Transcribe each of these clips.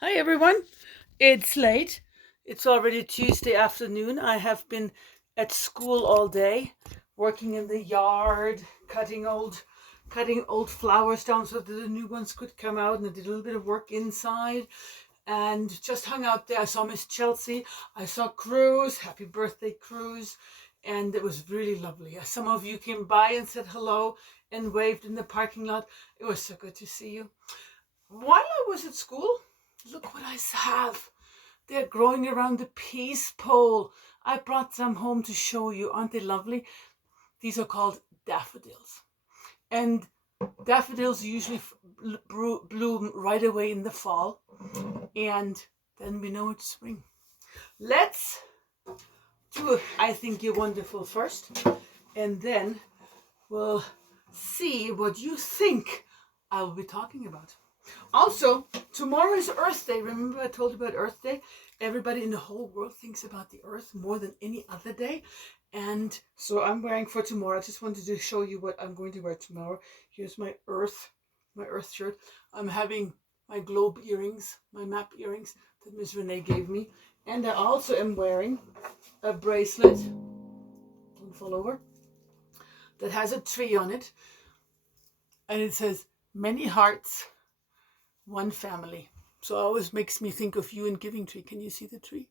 Hi everyone. It's late. It's already Tuesday afternoon. I have been at school all day, working in the yard, cutting old flowers down so that the new ones could come out, and I did a little bit of work inside and just hung out there. I saw Miss Chelsea. I saw Cruz. Happy birthday, Cruz. And it was really lovely. Some of you came by and said hello and waved in the parking lot. It was so good to see you. While I was at school, look what I have. They're growing around the peace pole. I brought some home to show you. Aren't they lovely? These are called daffodils. And daffodils usually bloom right away in the fall. And then we know it's spring. Let's do I Think You're Wonderful first. And then we'll see what you think I will be talking about. Also, tomorrow is Earth Day. Remember I told you about Earth Day? Everybody in the whole world thinks about the Earth more than any other day. And so I'm wearing for tomorrow. I just wanted to show you what I'm going to wear tomorrow. Here's my Earth shirt. I'm having my globe earrings, my map earrings that Miss Renee gave me. And I also am wearing a bracelet, don't fall over, that has a tree on it. And it says, many hearts, one family. So it always makes me think of you and Giving Tree. Can you see the tree?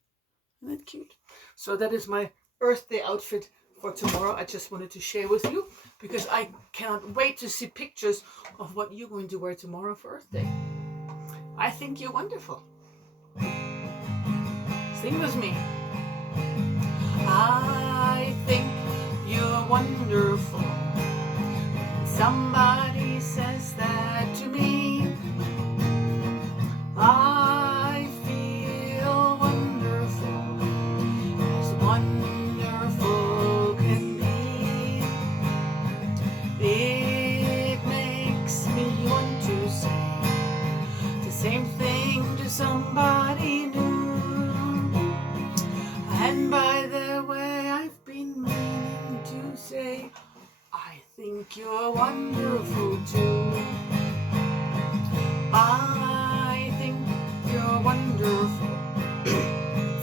Isn't that cute? So that is my Earth Day outfit for tomorrow. I just wanted to share with you because I cannot wait to see pictures of what you're going to wear tomorrow for Earth Day. I think you're wonderful. Sing with me. I think you're wonderful. Somebody says that to me. I feel wonderful, as wonderful can be. It makes me want to say the same thing to somebody new. And by the way, I've been meaning to say, I think you're wonderful too. I think you're wonderful.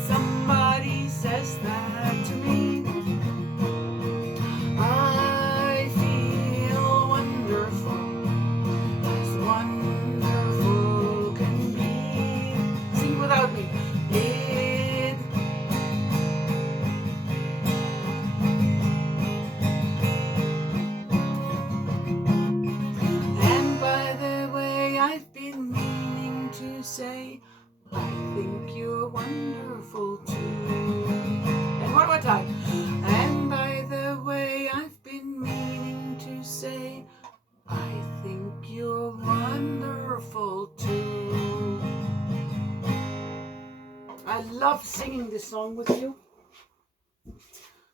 Somebody says that to me. I feel wonderful, as wonderful can be. Sing without me. And by the way, I've been meaning to say, I think you're wonderful too. And one more time. And by the way, I've been meaning to say, I think you're wonderful too. I love singing this song with you.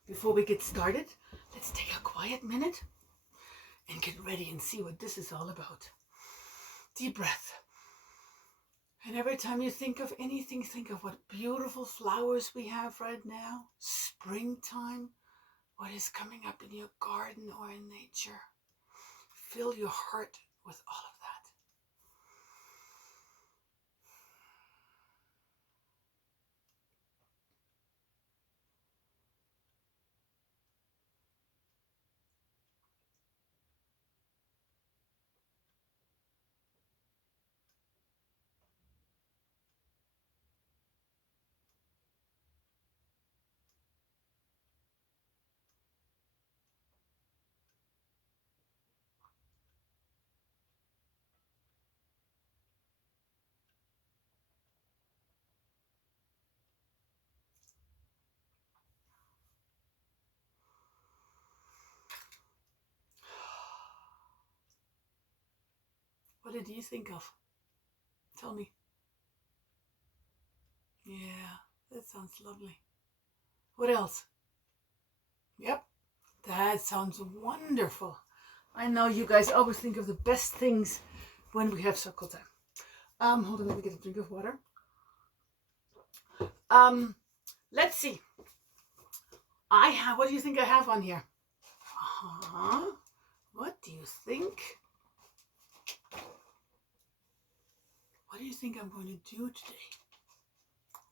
Before we get started, let's take a quiet minute and get ready and see what this is all about. Deep breath. And every time you think of anything, think of what beautiful flowers we have right now. Springtime. What is coming up in your garden or in nature. Fill your heart with all of that. What did you think of? Tell me. Yeah, that sounds lovely. What else? Yep, that sounds wonderful. I know you guys always think of the best things when we have circle time. Hold on, let me get a drink of water. Let's see. What do you think I have on here? What do you think? What do you think I'm going to do today?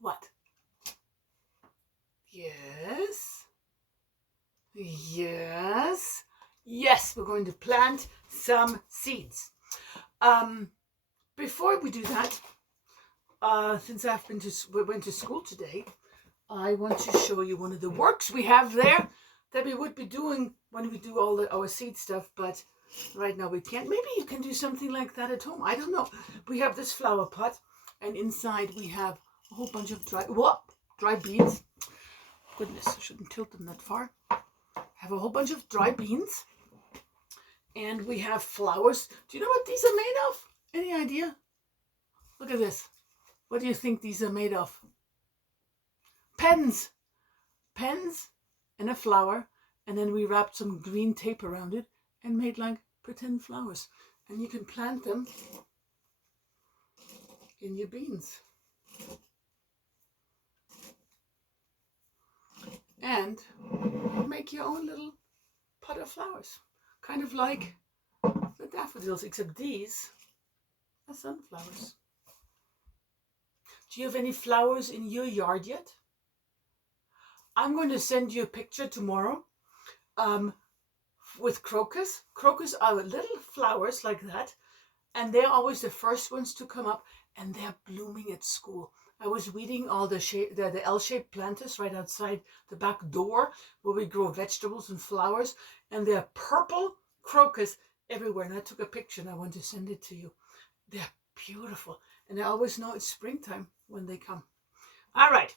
What? Yes. Yes. Yes, we're going to plant some seeds. Before we do that, since we went to school today, I want to show you one of the works we have there that we would be doing when we do all our seed stuff, but right now we can't. Maybe you can do something like that at home. I don't know. We have this flower pot, and inside we have a whole bunch of dry beans. Goodness, I shouldn't tilt them that far. Have a whole bunch of dry beans, and we have flowers. Do you know what these are made of? Any idea? Look at this. What do you think these are made of? Pens and a flower, and then we wrapped some green tape around it and made like pretend flowers, and you can plant them in your beans and make your own little pot of flowers, kind of like the daffodils, except these are sunflowers. Do you have any flowers in your yard yet? I'm going to send you a picture tomorrow with crocus. Crocus are little flowers like that, and they're always the first ones to come up, and they're blooming at school. I was weeding all the L-shaped planters right outside the back door where we grow vegetables and flowers, and they're purple crocus everywhere. And I took a picture and I want to send it to you. They're beautiful, and I always know it's springtime when they come. All right.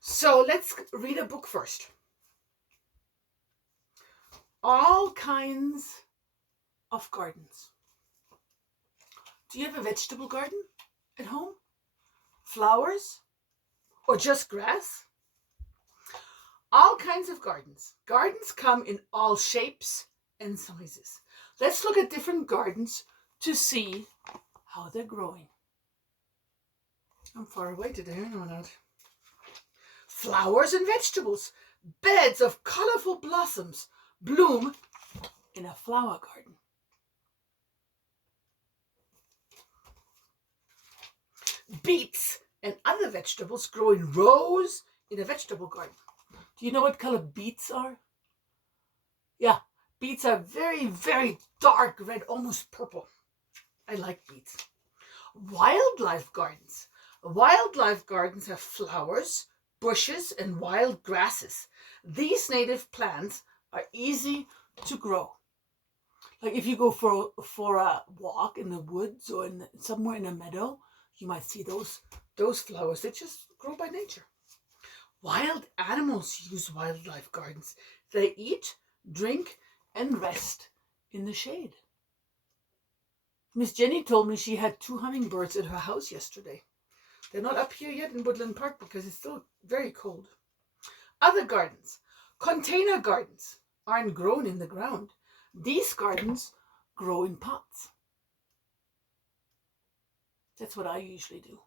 So let's read a book first. All kinds of gardens. Do you have a vegetable garden at home? Flowers? Or just grass? All kinds of gardens. Gardens come in all shapes and sizes. Let's look at different gardens to see how they're growing. I'm far away today, I know that. Flowers and vegetables. Beds of colorful blossoms bloom in a flower garden. Beets and other vegetables grow in rows in a vegetable garden. Do you know what color beets are? Yeah, beets are very, very dark red, almost purple. I like beets. Wildlife gardens. Wildlife gardens have flowers, bushes, and wild grasses. These native plants are easy to grow. Like if you go for a walk in the woods or somewhere in a meadow, you might see those flowers that just grow by nature. Wild animals use wildlife gardens. They eat, drink, and rest in the shade. Miss Jenny told me she had 2 hummingbirds at her house yesterday. They're not up here yet in Woodland Park because it's still very cold. Other gardens. Container gardens aren't grown in the ground. These gardens grow in pots. That's what I usually do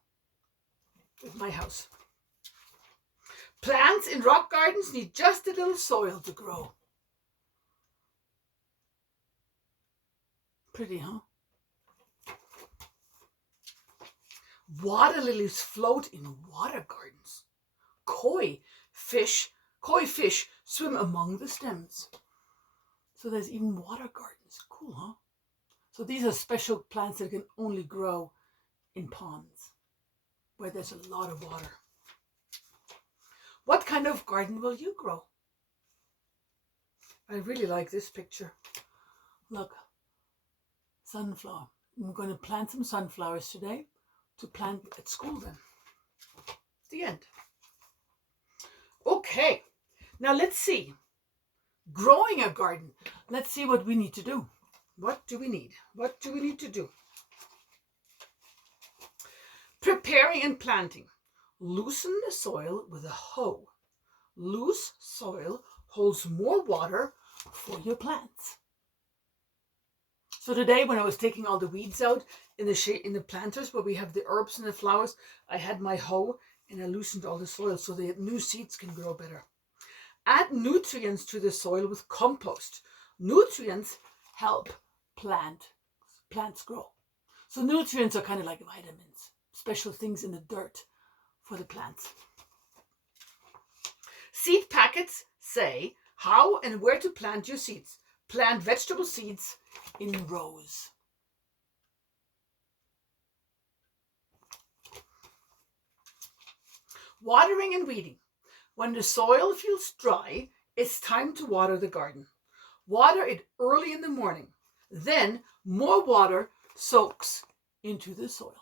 with my house. Plants in rock gardens need just a little soil to grow. Pretty, huh? Water lilies float in water gardens. Koi fish swim among the stems. So there's even water gardens. Cool, huh? So these are special plants that can only grow in ponds where there's a lot of water. What kind of garden will you grow? I really like this picture. Look, sunflower. I'm going to plant some sunflowers today to plant at school then. The end. Okay, now let's see. Growing a garden. Let's see what we need to do. What do we need? What do we need to do? Preparing and planting. Loosen the soil with a hoe. Loose soil holds more water for your plants. So today when I was taking all the weeds out in the planters where we have the herbs and the flowers, I had my hoe and I loosened all the soil so the new seeds can grow better. Add nutrients to the soil with compost. Nutrients help plants grow. So nutrients are kind of like vitamins, special things in the dirt for the plants. Seed packets say how and where to plant your seeds. Plant vegetable seeds in rows. Watering and weeding. When the soil feels dry, it's time to water the garden. Water it early in the morning. Then more water soaks into the soil.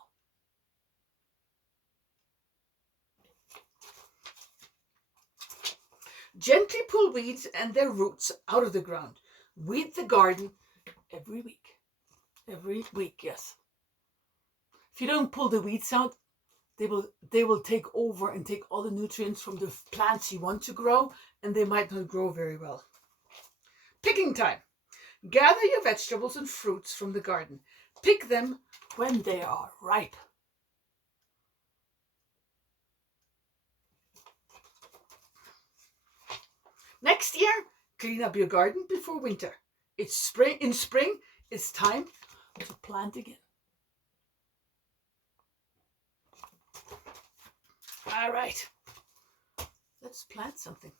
Gently pull weeds and their roots out of the ground. Weed the garden every week. Every week, yes. If you don't pull the weeds out, they will take over and take all the nutrients from the plants you want to grow, and they might not grow very well. Picking time. Gather your vegetables and fruits from the garden. Pick them when they are ripe. Next year, clean up your garden before winter. It's spring. In spring, it's time to plant again. All right, let's plant something.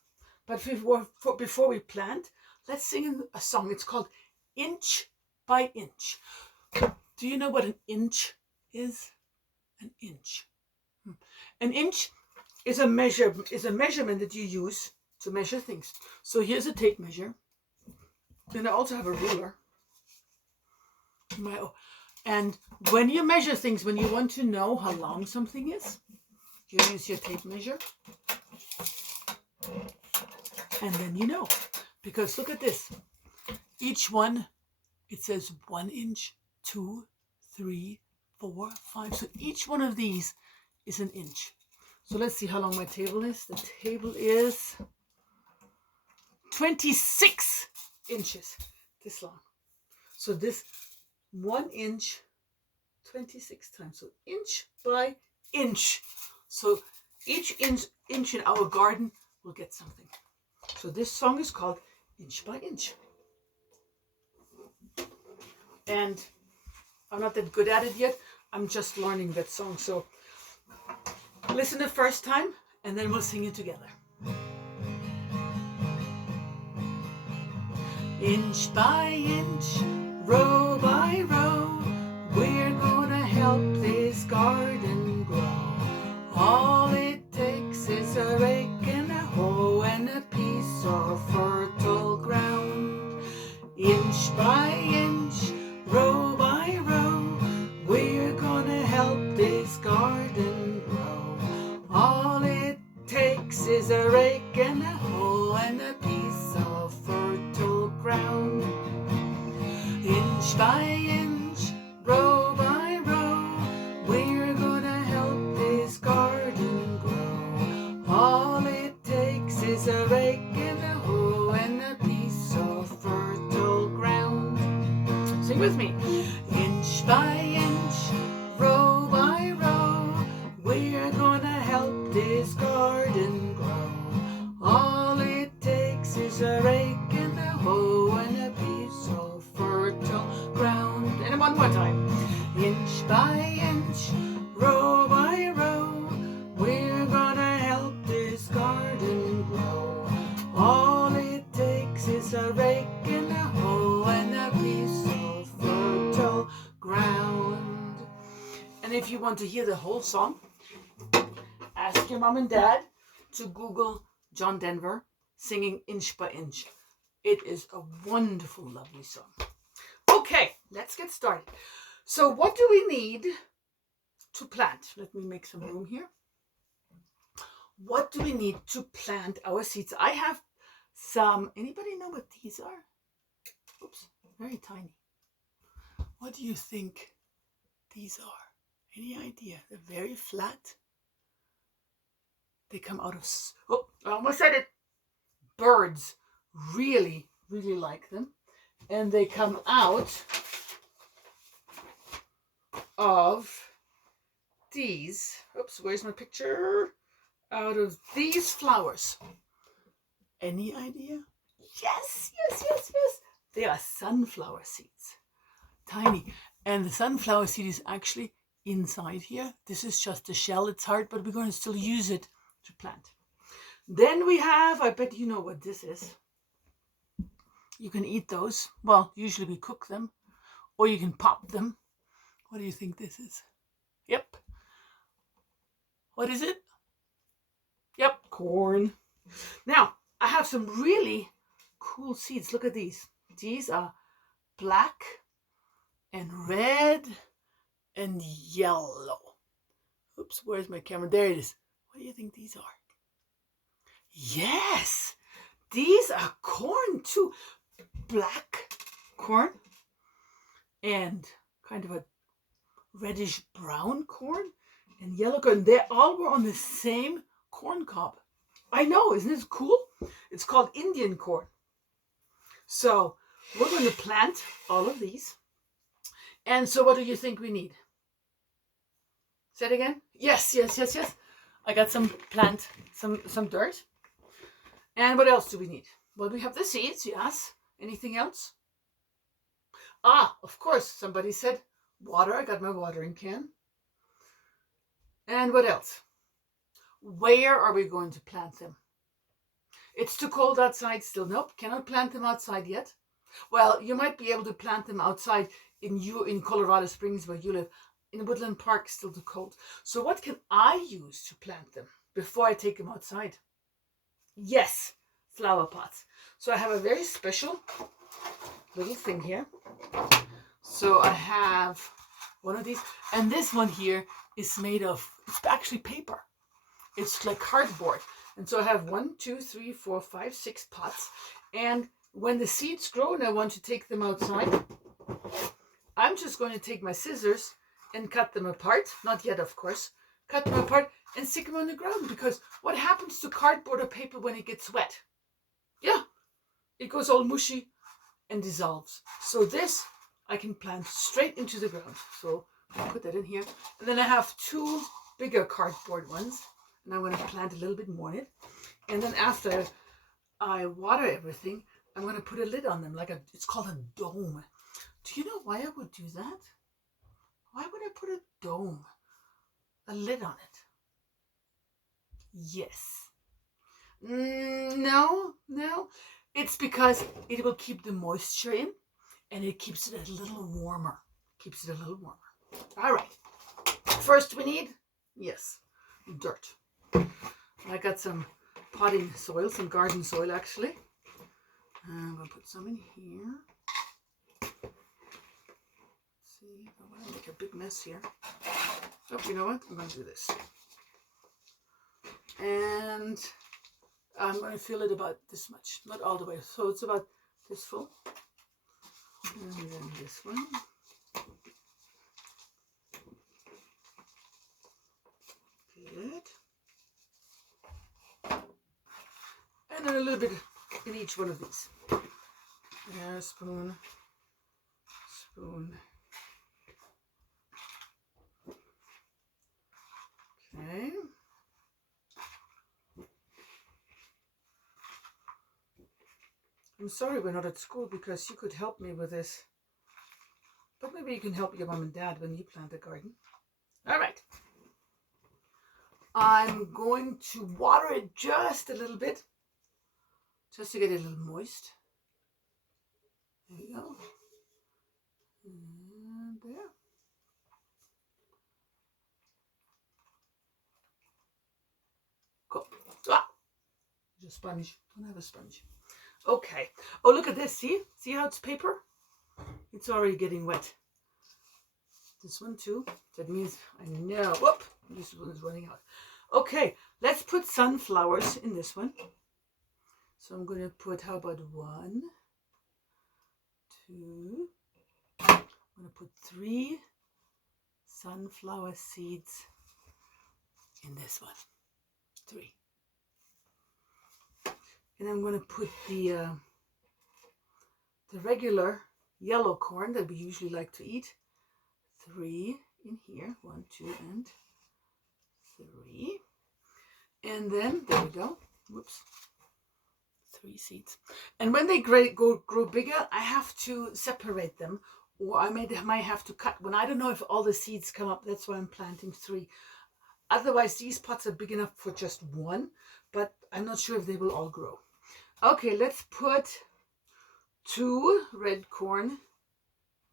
But before we plant, let's sing a song. It's called Inch by Inch. Do you know what an inch is? An inch. An inch is a measurement that you use to measure things. So here's a tape measure. And I also have a ruler. And when you measure things, when you want to know how long something is, you use your tape measure. And then you know. Because look at this. Each one, it says 1 inch, 2, 3, 4, 5. So each one of these is an inch. So let's see how long my table is. The table is 26 inches, this long. So this 1 inch, 26 times. So inch by inch. So each inch in our garden will get something. So this song is called Inch by Inch. And I'm not that good at it yet. I'm just learning that song. So listen the first time and then we'll sing it together. Inch by inch, row by row, we're gonna help this garden grow. All it takes is a rake and a hoe and a piece of fertile ground. Inch by inch, row by row, we're gonna help this garden grow. All it takes is a rake and a hoe and a piece of fertile ground. Inch by inch, row by row, we're gonna help this garden grow. All it takes is a rake and a hoe and a piece of fertile ground. Sing with me. Inch by inch, row by row, we're gonna help this garden grow. All it takes is a rake and a hoe and a piece of fertile ground. And one more time. Inch by inch, row by row, we're gonna help this garden grow. All it takes is a rake and a hoe and a piece of fertile ground. And if you want to hear the whole song, ask your mom and dad to Google John Denver singing Inch by Inch. It is a wonderful, lovely song. Okay, let's get started. So what do we need to plant? Let me make some room here. What do we need to plant our seeds? I have some, anybody know what these are? Oops, very tiny. What do you think these are? Any idea? They're very flat. They come out of, oh, I almost said it. Birds really, really like them. And they come out of these, oops, where's my picture? Out of these flowers. Any idea? Yes. They are sunflower seeds. Tiny. And the sunflower seed is actually inside here. This is just the shell. It's hard, but we're going to still use it to plant. Then we have, I bet you know what this is. You can eat those. Well, usually we cook them, or you can pop them. What do you think this is? Yep. What is it? Yep, corn. Now, I have some really cool seeds. Look at these. These are black and red and yellow. Oops, where's my camera? There it is. What do you think these are? Yes, these are corn too. Black corn and kind of a reddish brown corn and yellow corn. They all were on the same corn cob. I know, isn't it cool? It's called Indian corn. So we're going to plant all of these. And so what do you think we need? Say it again. Yes. I got some dirt. And what else do we need? Well, we have the seeds, yes. Anything else? Of course, somebody said water. I got my watering can. And what else? Where are we going to plant them? It's too cold outside still. Nope, cannot plant them outside yet. Well, you might be able to plant them outside in Colorado Springs where you live. In Woodland Park, still too cold. So what can I use to plant them before I take them outside? Yes, flower pots. So I have a very special little thing here. So I have one of these, and this one here is made of, it's actually paper. It's like cardboard. And so I have 1, 2, 3, 4, 5, 6 pots. And when the seeds grow and I want to take them outside, I'm just going to take my scissors and cut them apart. Not yet, of course. Cut them apart and stick them on the ground. Because what happens to cardboard or paper when it gets wet? Yeah, it goes all mushy and dissolves. So this I can plant straight into the ground. So I'll put that in here. And then I have 2 bigger cardboard ones. And I'm going to plant a little bit more in it. And then after I water everything, I'm going to put a lid on them. It's called a dome. Do you know why I would do that? Why would I put a dome? A lid on it? Yes. No. It's because it will keep the moisture in and it keeps it a little warmer. All right. First we need, yes, dirt. I got some potting soil, some garden soil actually. I'm going to put some in here. Let's see, I want to make a big mess here. Oh, you know what? I'm going to do this. And I'm going to fill it about this much, not all the way. So it's about this full. And then this one. Good. And then a little bit in each one of these. Yeah, spoon. Okay. I'm sorry we're not at school because you could help me with this. But maybe you can help your mom and dad when you plant a garden. All right. I'm going to water it just a little bit. Just to get it a little moist. There you go. And there. Cool. There's a sponge. I don't have a sponge. Okay. Oh, look at this. See? See how it's paper? It's already getting wet. This one too. That means I know. Whoop! This one is running out. Okay. Let's put sunflowers in this one. So I'm going to put, how about 1, 2. I'm going to put 3 sunflower seeds in this one. 3. And I'm going to put the regular yellow corn that we usually like to eat. 3 in here. 1, 2, and 3. And then, there we go. Whoops. 3 seeds. And when they grow bigger, I have to separate them, or I might have to cut one. I don't know if all the seeds come up. That's why I'm planting 3. Otherwise, these pots are big enough for just 1, but I'm not sure if they will all grow. Okay, let's put 2 red corn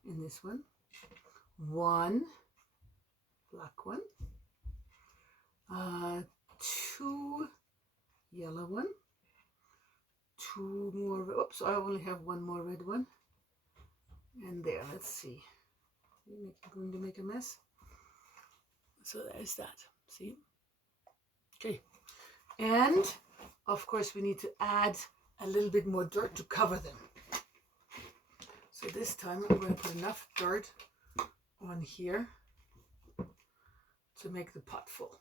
in this one, 1 black one, 2 yellow one, 2 more. Oops, I only have 1 more red one. And there, let's see. I'm going to make a mess. So there's that. See? Okay. And of course, we need to add a little bit more dirt to cover them. So this time I'm going to put enough dirt on here to make the pot full.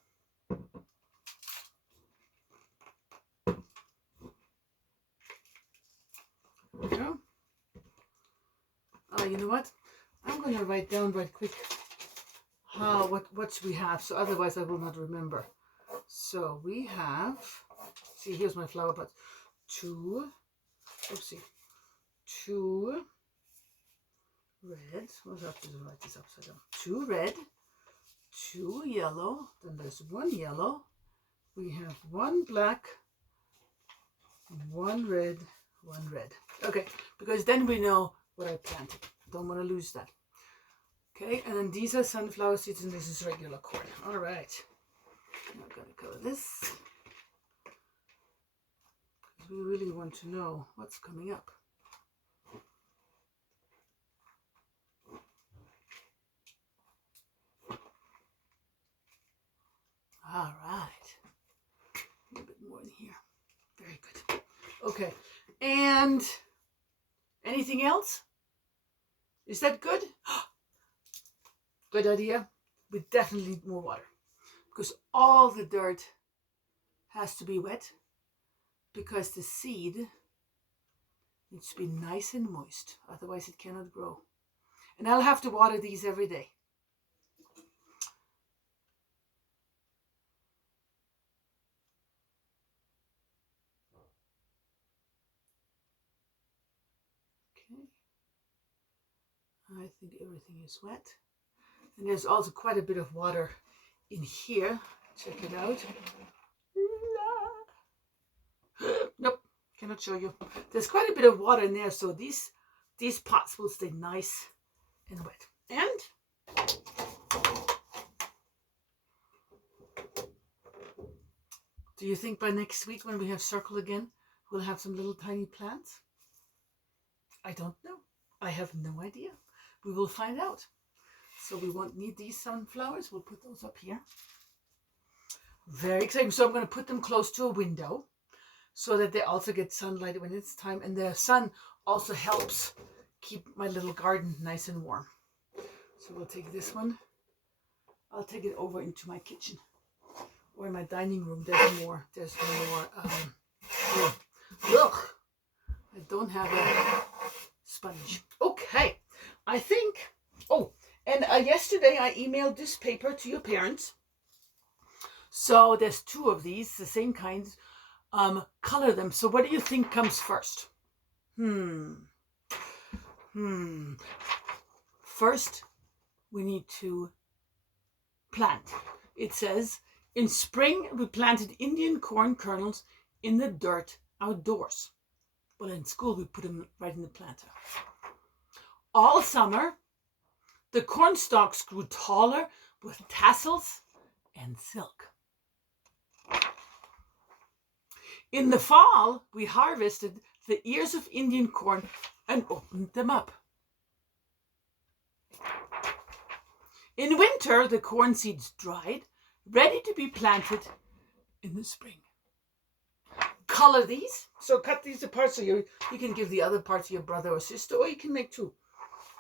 There we go. You know what? I'm going to write down right quick what we have, so otherwise I will not remember. So we have, see, here's my flower pot. 2 red. We'll have to write this upside down. 2 red, 2 yellow. Then there's 1 yellow. We have 1 black, 1 red, 1 red. Okay, because then we know what I planted. Don't want to lose that. Okay, and then these are sunflower seeds and this is regular corn. All right. I'm going to cover this. We really want to know what's coming up. All right. A little bit more in here. Very good. Okay. And anything else? Is that good? Good idea. We definitely need more water because all the dirt has to be wet because the seed needs to be nice and moist. Otherwise it cannot grow. And I'll have to water these every day. Okay. I think everything is wet. And there's also quite a bit of water in here. Check it out. Nope, cannot show you. There's quite a bit of water in there, so these pots will stay nice and wet. And do you think by next week when we have circle again, we'll have some little tiny plants? I don't know. I have no idea. We will find out. So we won't need these sunflowers. We'll put those up here. Very exciting. So I'm going to put them close to a window so that they also get sunlight when it's time. And the sun also helps keep my little garden nice and warm. So we'll take this one. I'll take it over into my kitchen or in my dining room. There's more. Look, I don't have a sponge. Okay, I think. Oh, and yesterday I emailed this paper to your parents. So there's 2 of these, the same kinds. Color them. So what do you think comes first? First, we need to plant. It says, in spring, we planted Indian corn kernels in the dirt outdoors. Well, in school, we put them right in the planter. All summer, the corn stalks grew taller with tassels and silk. In the fall, we harvested the ears of Indian corn and opened them up. In winter, the corn seeds dried, ready to be planted in the spring. Color these. So cut these apart so you can give the other part to your brother or sister, or you can make 2.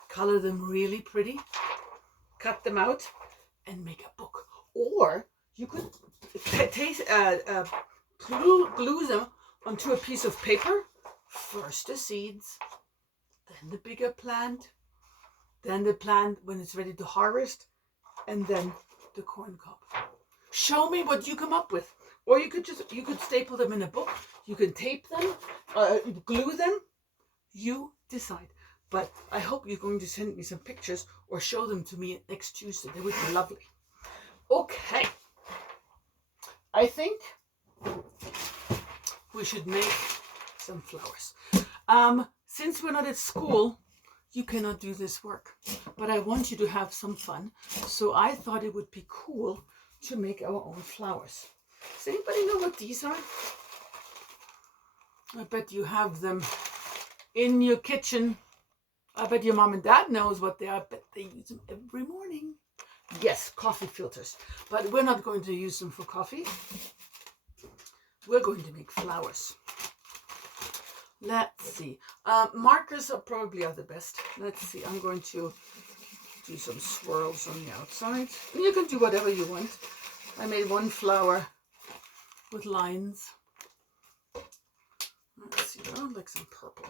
Color them really pretty. Cut them out and make a book. Or you could glue them onto a piece of paper. First the seeds, then the bigger plant, then the plant when it's ready to harvest, and then the corn cob. Show me what you come up with. Or you could staple them in a book. You can tape them, glue them. You decide. But I hope you're going to send me some pictures or show them to me next Tuesday. They would be lovely. Okay. I think we should make some flowers. Since we're not at school, you cannot do this work. But I want you to have some fun. So I thought it would be cool to make our own flowers. Does anybody know what these are? I bet you have them in your kitchen. I bet your mom and dad knows what they are. I bet they use them every morning. Yes, coffee filters. But we're not going to use them for coffee. We're going to make flowers. Let's see. Markers are probably the best. Let's see. I'm going to do some swirls on the outside. And you can do whatever you want. I made one flower with lines. Let's see. I would like some purple.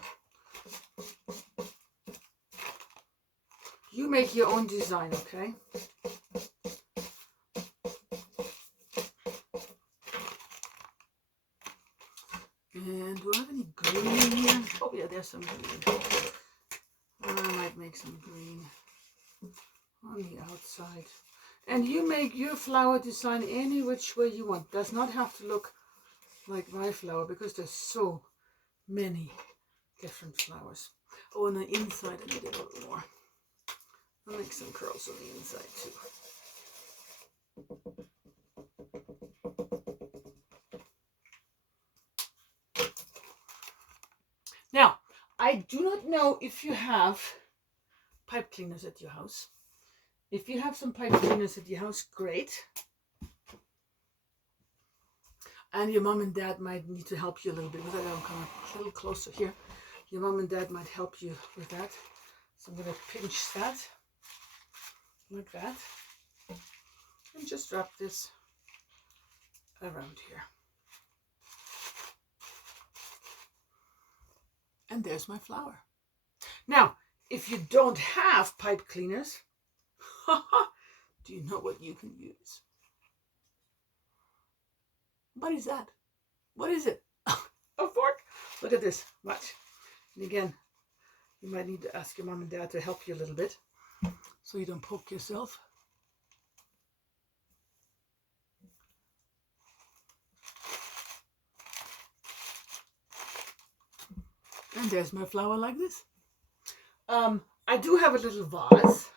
You make your own design, okay? And do I have any green here? Oh yeah, there's some green. I might make some green on the outside. And you make your flower design any which way you want. Does not have to look like my flower because there's so many different flowers. Oh, on the inside I need a little more. I'll make some curls on the inside too. Now, I do not know if you have pipe cleaners at your house. If you have some pipe cleaners at your house, great. And your mom and dad might need to help you a little bit with that. I'll come a little closer here. Your mom and dad might help you with that. So I'm going to pinch that like that. And just wrap this around here. And there's my flower. Now, if you don't have pipe cleaners, do you know what you can use? What is that? What is it? A fork? Look at this. Watch. And again, you might need to ask your mom and dad to help you a little bit so you don't poke yourself. And there's my flower like this. I do have a little vase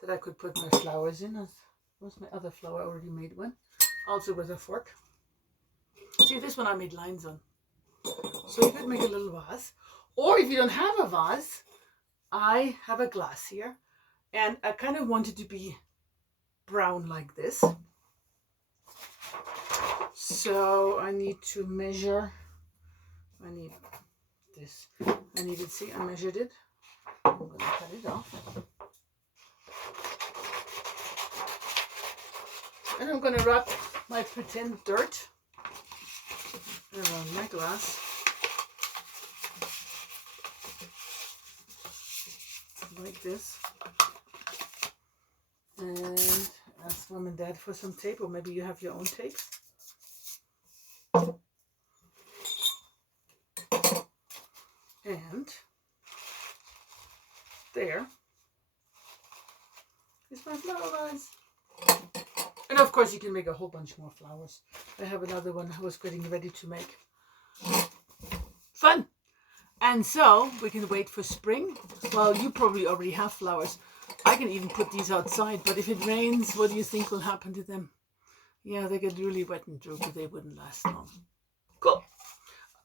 that I could put my flowers in. What's my other flower? I already made one. Also with a fork. See, this one I made lines on. So you could make a little vase. Or if you don't have a vase, I have a glass here. And I kind of want it to be brown like this. So I need to measure. I need this. I need it. See, I measured it. I'm going to cut it off. And I'm going to wrap my pretend dirt around my glass. Like this. And ask mom and dad for some tape, or maybe you have your own tape. And there is my flower vase. And of course you can make a whole bunch more flowers. I have another one I was getting ready to make. Fun! And so we can wait for spring. Well, you probably already have flowers. I can even put these outside, but if it rains, what do you think will happen to them? Yeah, they get really wet and droopy. They wouldn't last long. Cool.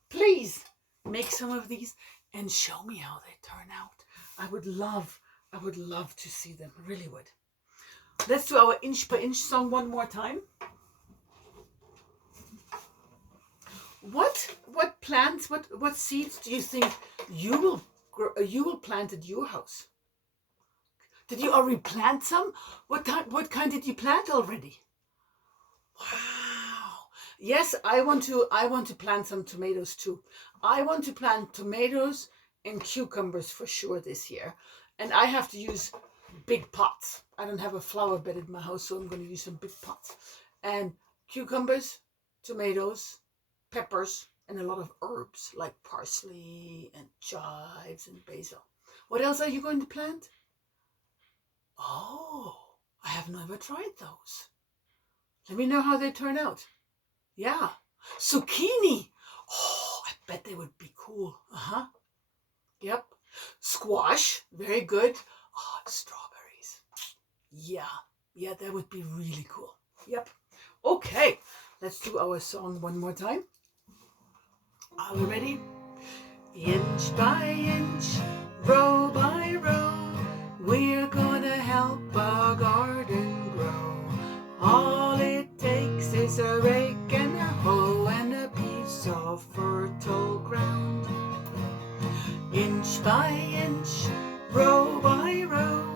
Please make some of these and show me how they turn out. I would love to see them. I really would. Let's do our inch per inch song one more time. What plants, what seeds do you think you will plant at your house? Did you already plant some? What kind did you plant already? Wow. Yes, I want to plant some tomatoes too. I want to plant tomatoes and cucumbers for sure this year. And I have to use big pots. I don't have a flower bed in my house, so I'm going to use some big pots. And cucumbers, tomatoes, peppers, and a lot of herbs like parsley and chives and basil. What else are you going to plant? Oh, I have never tried those. Let me know how they turn out. Yeah. Zucchini. Oh, I bet they would be cool. Uh-huh. Yep. Squash. Very good. Oh, strawberries. Yeah. Yeah, that would be really cool. Yep. Okay. Let's do our song one more time. Are we ready? Inch by inch, row by row, we're gonna help our garden grow. All it takes is a rake and a hoe and a piece of fertile ground. Inch by inch, row by row,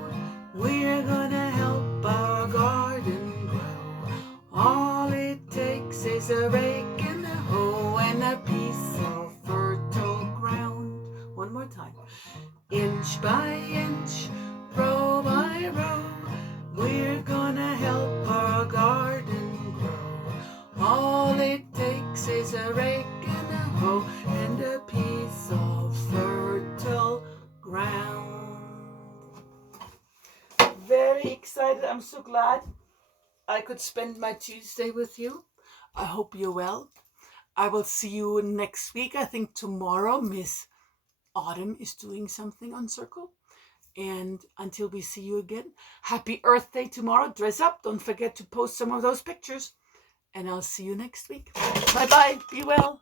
we're gonna help our garden grow. All it takes is a rake and a hoe and a piece of fertile ground. One more time. Inch by inch, row by row, we're gonna help our garden grow. All it takes is a rake and a hoe and a piece of fertile ground. Very excited. I'm so glad I could spend my Tuesday with you. I hope you're well. I will see you next week. I think tomorrow Miss Autumn is doing something on Circle. And until we see you again, happy Earth Day tomorrow. Dress up. Don't forget to post some of those pictures. And I'll see you next week. Bye-bye. Be well.